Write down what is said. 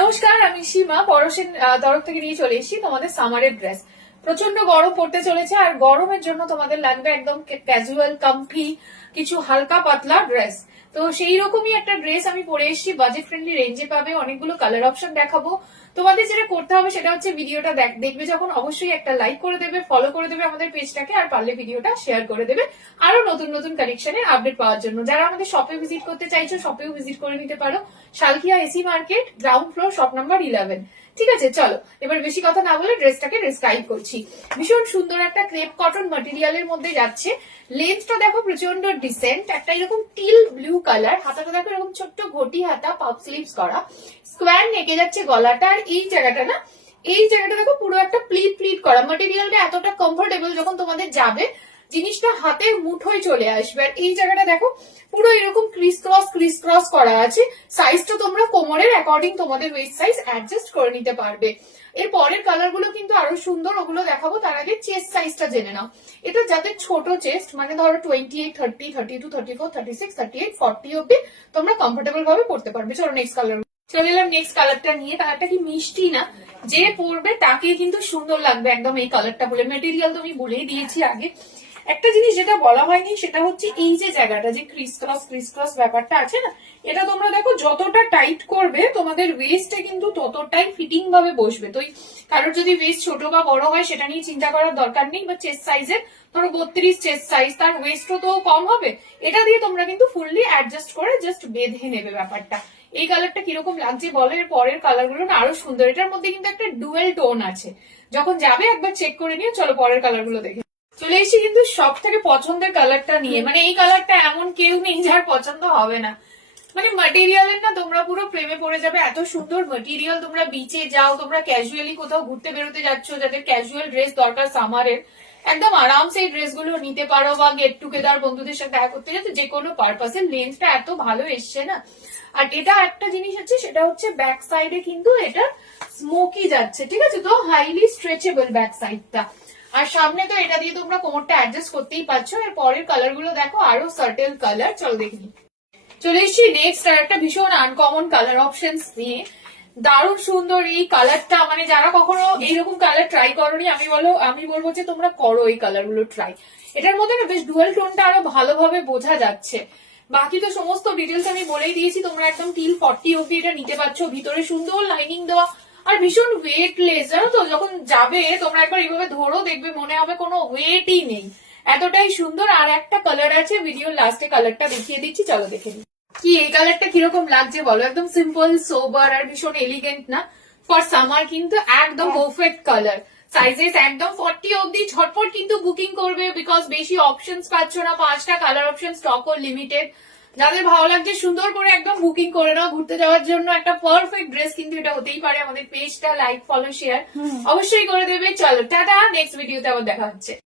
নমস্কার, আমি সীমা পরশের তরফ থেকে নিয়ে চলে এসেছি তোমাদের সামারের ড্রেস। প্রচন্ড গরম পড়তে চলেছে আর গরমের জন্য তোমাদের লাগবে একদম ক্যাজুয়াল কমফি কিছু হালকা পাতলা ড্রেস। তো সেই রকমই একটা ড্রেস আমি পরে এসেছি, বাজেট ফ্রেন্ডলি রেঞ্জে পাবে, অনেকগুলো কালার অপশন দেখাবো। তোমাদের যেটা করতে হবে সেটা হচ্ছে ভিডিওটা দেখবে যখন অবশ্যই একটা লাইক করে দেবে, ফলো করে দেবে আমাদের পেজটাকে, আর পারলে ভিডিওটা শেয়ার করে দেবে আরো নতুন নতুন কালেকশনের আপডেট পাওয়ার জন্য। যারা আমাদের শপে ভিজিট করতে চাইছো শপেও ভিজিট করে নিতে পারো, Salkia AC market, ground floor, shop number 11। ঠিক আছে, চলো এবার বেশি কথা না বলে ড্রেসটাকে ডেসক্রাইব করছি। ভীষণ সুন্দর একটা ক্রেপ কটন ম্যাটেরিয়ালের মধ্যে যাচ্ছে। লেন্থটা দেখো প্রচন্ড ডিসেন্ট, একটা এরকম টিল ব্লু কালার, হাতাটা দেখো এরকম ছোট্ট ঘটি হাতা, পাপ স্লিভস করা, স্কোয়ার নেকে যাচ্ছে গলাটা। আর এই জায়গাটা না, এই জায়গাটা দেখো পুরো একটা প্লিট প্লিট করা, ম্যাটেরিয়ালটা এতটা কমফোর্টেবল যখন তোমাদের যাবে জিনিসটা হাতের মুঠোয় চলে আসবে। আর এই জায়গাটা দেখো পুরো এরকম ক্রিস ক্রস করা আছে। সাইজটা তোমরা কোমরের অ্যাকর্ডিং তোমাদের ওয়েস্ট সাইজ অ্যাডজাস্ট করে নিতে পারবে। এর পরের কালার গুলো কিন্তু আরো সুন্দর, ওগুলো দেখাবো। তার আগে চেস্ট সাইজটা জেনে নাও। এটা যাদের ছোট চেস্ট, মানে ধরো 28, 30, 32, 34, 36, 38, 40 অব্দি তোমরা কমফোর্টেবল ভাবে পড়তে পারবে। চলো নেক্সট কালার চলে এলাম। নেক্সট কালারটা নিয়ে, কালারটা কি মিষ্টি না, যে পরবে তাকে কিন্তু সুন্দর লাগবে একদম এই কালারটা বলে। মেটেরিয়াল তো আমি বলেই দিয়েছি আগে। একটা জিনিস যেটা বলা হয়নি সেটা হচ্ছে এই যে জায়গাটা, যে ক্রিস ক্রস ব্যাপারটা আছে না, এটা তোমরা দেখো যতটা টাইট করবে তোমাদের ওয়েস্টে কিন্তু ততটাই ফিটিং ভাবে বসবে। তো কারোর যদি ওয়েস্ট ছোট বা বড় হয় সেটা নিয়ে চিন্তা করার দরকার নেই। বা চেস্ট সাইজের ধরো 32 চেস্ট সাইজ, তার ওয়েস্টও তো কম হবে, এটা দিয়ে তোমরা কিন্তু ফুললি অ্যাডজাস্ট করে জাস্ট বেঁধে নেবে ব্যাপারটা। এই কালারটা কিরকম লাগছে বলো। এর পরের কালার গুলো না আরো সুন্দর, এটার মধ্যে কিন্তু একটা ডুয়েল টোন আছে, যখন যাবে একবার চেক করে নিও। চলো পরের কালার গুলো দেখে চলে এসেছি কিন্তু সব থেকে পছন্দের কালারটা নিয়ে। মানে এই কালারটা এমন কেউ নেই যার পছন্দ হবে না। মানে ম্যাটেরিয়ালের না তোমরা পুরো প্রেমে পড়ে যাবে, এত সুন্দর ম্যাটেরিয়াল। তোমরা বিচে যাও, তোমরা ক্যাজুয়ালি কোথাও ঘুরতে বেরোতে যাচ্ছ, যাদের ক্যাজুয়াল ড্রেস দরকার সামারের, একদম আরামসে এই ড্রেস গুলো নিতে পারো। বা গেট টুগেদার বন্ধুদের সাথে দেখা করতে যাচ্ছে, যে কোনো পারপাসে। লেন্থটা এত ভালো এসছে না। আর এটা একটা জিনিস আছে, সেটা হচ্ছে ব্যাক সাইডে কিন্তু এটা স্মোকি যাচ্ছে, ঠিক আছে, তো হাইলি স্ট্রেচেবল ব্যাক সাইডটা। আর সামনে তো এটা দিয়ে তোমরা কোমরটা অ্যাডজাস্ট করতেই পারছো। এর পরের কালার গুলো দেখো আরো সার্টেল কালার। চলো দেখি চলে এসছি নেক্সট আর একটা ভীষণ আনকমন কালার অপশনস নিয়ে। দারুণ সুন্দর এই কালারটা, মানে যারা কখনো এইরকম কালার ট্রাই করোনি আমি বলবো যে তোমরা করো এই কালার গুলো ট্রাই। এটার মধ্যে না বেশ ডুয়াল টোনটা আরো ভালোভাবে বোঝা যাচ্ছে। বাকি তো সমস্ত ডিটেলস আমি বলেই দিয়েছি, তোমরা একদম টিল 40 অব্দি এটা নিতে পারছো। ভিতরে সুন্দর লাইনিং দেওয়া আর ভীষণ ওয়েটলেস, জানো তো, যখন যাবে তোমরা একবার এইভাবে ধরো, দেখবে মনে হবে কোনো ওয়েটই নেই, এতটাই সুন্দর। আর একটা কালার আছে, ভিডিওর লাস্টে কালারটা দেখিয়ে দিচ্ছি, চলো দেখে নিই। কি এই কালারটা কিরকম লাগছে বলো। একদম সিম্পল সোবার আর ভীষণ এলিগেন্ট না, ফর সামার কিন্তু একদম পারফেক্ট কালার। সাইজেস একদম 40 অব্দি, ঝটপট কিন্তু বুকিং করবে, বিকজ বেশি অপশনস পাচ্ছ না, 5টা কালার অপশন স্টক ও লিমিটেড। যাদের ভালো লাগছে সুন্দর করে একদম বুকিং করে নাও। ঘুরতে যাওয়ার জন্য একটা পারফেক্ট ড্রেস কিন্তু এটা হতেই পারে। আমাদের পেজটা লাইক, ফলো, শেয়ার অবশ্যই করে দেবে। চলো টাটা, নেক্সট ভিডিওতে আবার দেখা হচ্ছে।